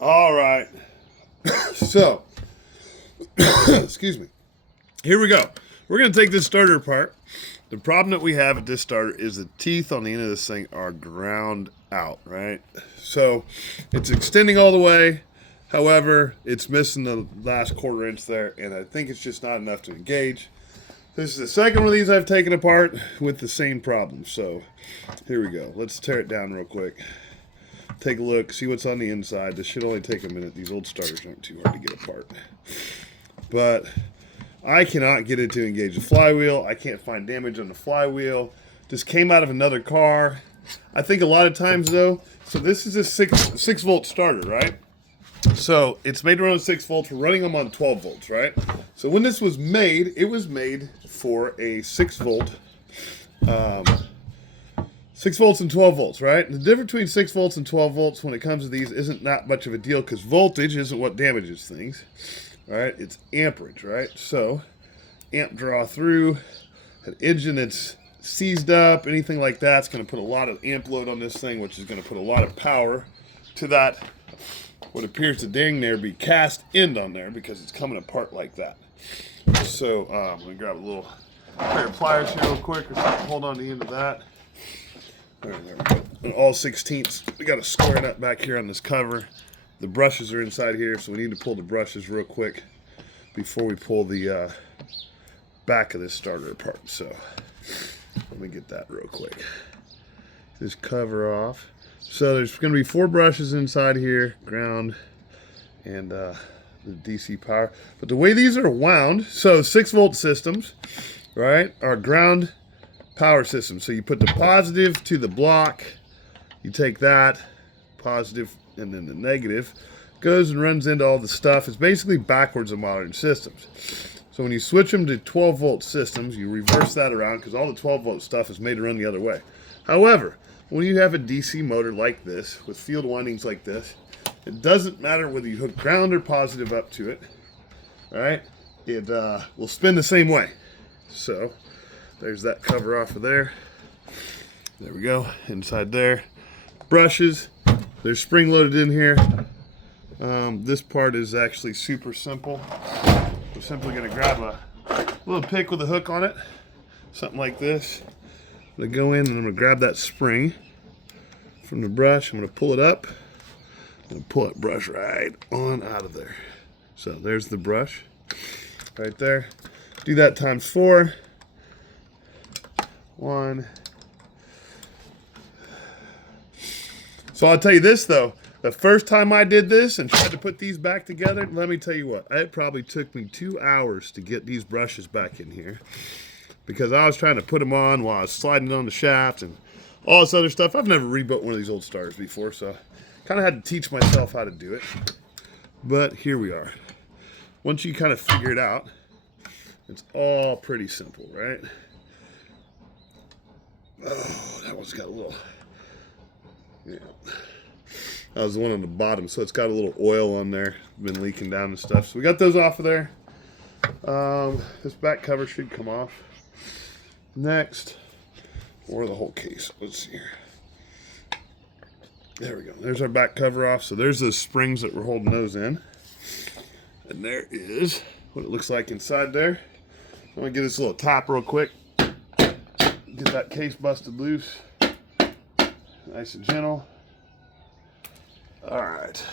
All right. So, excuse me. Here we go. We're going to take this starter apart. The problem that we have with this starter is the teeth on the end of this thing are ground out, right? So, it's extending all the way. However, it's missing the last quarter inch there, and I think it's just not enough to engage. This is the second one of these I've taken apart with the same problem. So, here we go. Let's tear it down real quick. Take a look, see what's on the inside. This should only take a minute. These old starters aren't too hard to get apart. But I cannot get it to engage the flywheel. I can't find damage on the flywheel. This came out of another car. I think a lot of times though, so this is a 6 volt starter, right? So it's made to run 6 volts. We're running them on 12 volts, right? So when this was made, it was made for a 6 volt 6 volts and 12 volts, right? And the difference between 6 volts and 12 volts when it comes to these isn't that much of a deal because voltage isn't what damages things, right? It's amperage, right? So amp draw through, an engine that's seized up, anything like that's going to put a lot of amp load on this thing, which is going to put a lot of power to that, what appears to dang near be cast end on there because it's coming apart like that. So I'm going to grab a little pair of pliers here real quick or something, hold on to the end of that. There we go. And all 16ths. We got to square it up back here on this cover. The brushes are inside here, so we need to pull the brushes real quick before we pull the back of this starter apart. So let me get that real quick. This cover off. So there's going to be 4 brushes inside here, ground and the DC power. But the way these are wound, so 6 volt systems, right, are ground power system. So you put the positive to the block, you take that positive, and then the negative goes and runs into all the stuff. It's basically backwards of modern systems. So when you switch them to 12 volt systems, you reverse that around because all the 12 volt stuff is made to run the other way. However, when you have a DC motor like this with field windings like this, it doesn't matter whether you hook ground or positive up to it, right? It will spin the same way. So there's that cover off of there. There we go, inside there. Brushes, they're spring loaded in here. This part is actually super simple. We're simply gonna grab a little pick with a hook on it, something like this. I'm gonna go in and I'm gonna grab that spring from the brush. I'm gonna pull it up. I'm gonna pull that brush right on out of there. So there's the brush right there. Do that times 4. 1. So I'll tell you this though, the first time I did this and tried to put these back together, let me tell you what, it probably took me 2 hours to get these brushes back in here because I was trying to put them on while I was sliding on the shaft and all this other stuff. I've never rebuilt one of these old starters before, so kind of had to teach myself how to do it. But here we are. Once you kind of figure it out, it's all pretty simple, right? Oh, that one's got a little, yeah. That was the one on the bottom, so it's got a little oil on there, been leaking down and stuff. So we got those off of there. This back cover should come off. Next, or the whole case. Let's see here. There we go. There's our back cover off. So there's those springs that we're holding those in. And there is what it looks like inside there. I'm gonna get this little top real quick. Get that case busted loose. Nice and gentle. All right.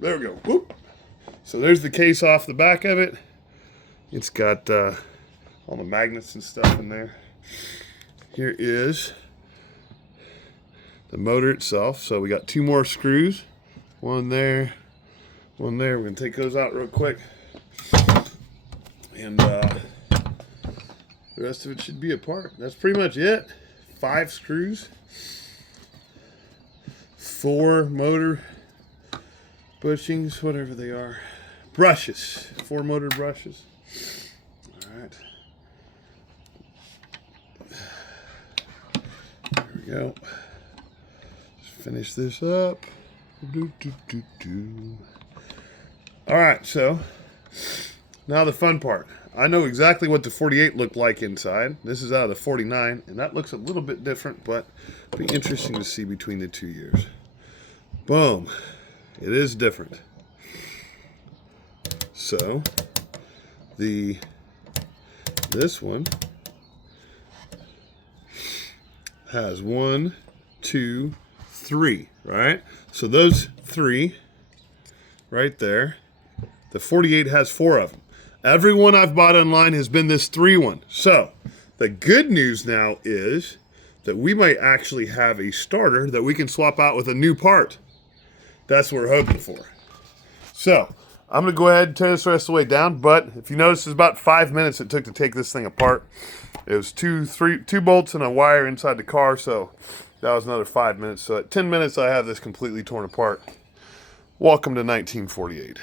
There we go. Whoop. So there's the case off the back of it. It's got all the magnets and stuff in there. Here is the motor itself. So we got 2 more screws. One there, one there. We're going to take those out real quick. And the rest of it should be apart. That's pretty much it. 5 screws. 4 motor bushings, whatever they are. Brushes. 4 motor brushes. Alright. There we go. Just finish this up. Alright, so now the fun part. I know exactly what the 48 looked like inside. This is out of the 49, and that looks a little bit different, but it'll be interesting to see between the 2 years. Boom. It is different. So this one has 1, 2, 3, right? So those 3 right there. The 48 has 4 of them. Every one I've bought online has been this 3 one. So the good news now is that we might actually have a starter that we can swap out with a new part. That's what we're hoping for. So I'm going to go ahead and tear this the rest of the way down, but if you notice, it's about 5 minutes it took to take this thing apart. It was two bolts and a wire inside the car, so that was another 5 minutes. So at 10 minutes, I have this completely torn apart. Welcome to 1948.